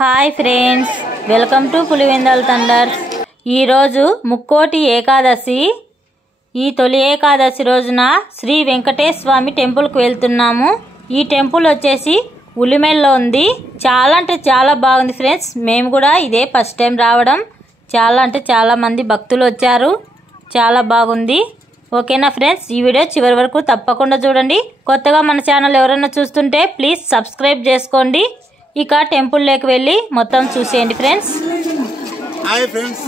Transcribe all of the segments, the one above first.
Hi friends, welcome to Pulivendula Thunders. ఈరోజు ముక్కోటి ఏకాదశి. ఈ తొలి ఏకాదశి రోజున శ్రీ వెంకటేశ్వర స్వామి టెంపుల్కి వెళ్తున్నాము. ఈ టెంపుల్ వచ్చేసి ఉలిమెల్లో ఉంది. చాలా అంటే చాలా బాగుంది ఫ్రెండ్స్. మేము కూడా ఇదే ఫస్ట్ టైం రావడం. చాలా అంటే చాలా మంది భక్తులు వచ్చారు. చాలా బాగుంది. ఓకేనా ఫ్రెండ్స్, ఈ వీడియో చివరి వరకు తప్పకుండా చూడండి. కొత్తగా మన ఛానల్ ఎవరైనా చూస్తుంటే ప్లీజ్ సబ్స్క్రైబ్ చేసుకోండి. ఇక టెంపుల్ లేక వెళ్ళి మొత్తం చూసేయండి ఫ్రెండ్స్. హాయ్ ఫ్రెండ్స్,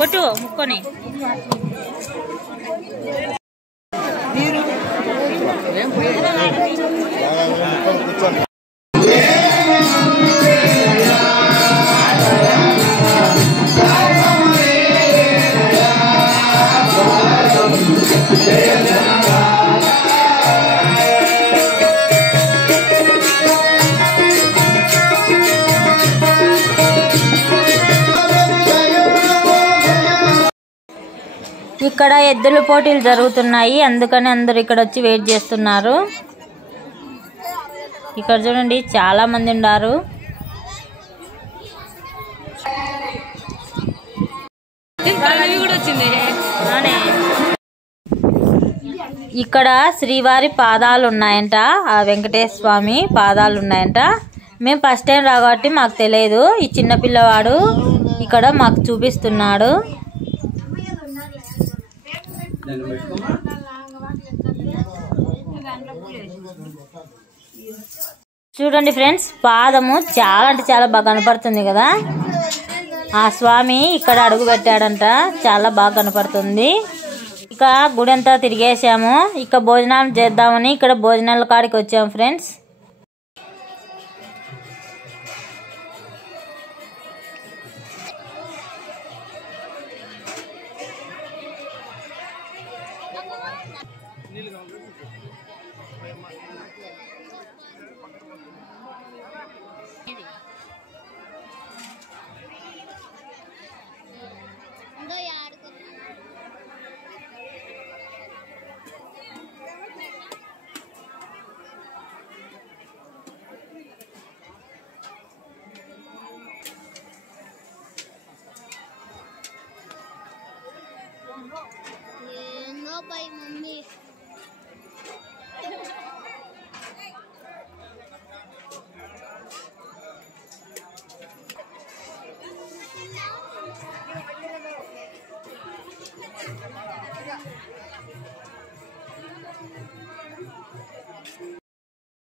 కొట్టు ముక్కొని ఇక్కడ ఎద్దుల పోటీలు జరుగుతున్నాయి. అందుకని అందరు ఇక్కడ వచ్చి వెయిట్ చేస్తున్నారు. ఇక్కడ చూడండి చాలా మంది ఉన్నారు. ఇక్కడ శ్రీవారి పాదాలు ఉన్నాయంట. ఆ వెంకటేశ్వర స్వామి పాదాలు ఉన్నాయంట. మేము ఫస్ట్ టైం రాబట్టి మాకు తెలియదు. ఈ చిన్న పిల్లవాడు ఇక్కడ మాకు చూపిస్తున్నాడు. చూడండి ఫ్రెండ్స్, పాదము చాలా అంటే చాలా బాగా కనపడుతుంది కదా. ఆ స్వామి ఇక్కడ అడుగు పెట్టాడంట. చాలా బాగా కనపడుతుంది. ఇక గుడి అంతా తిరిగేసాము. ఇక భోజనాలు చేద్దామని ఇక్కడ భోజనాల కాడికి వచ్చాము ఫ్రెండ్స్.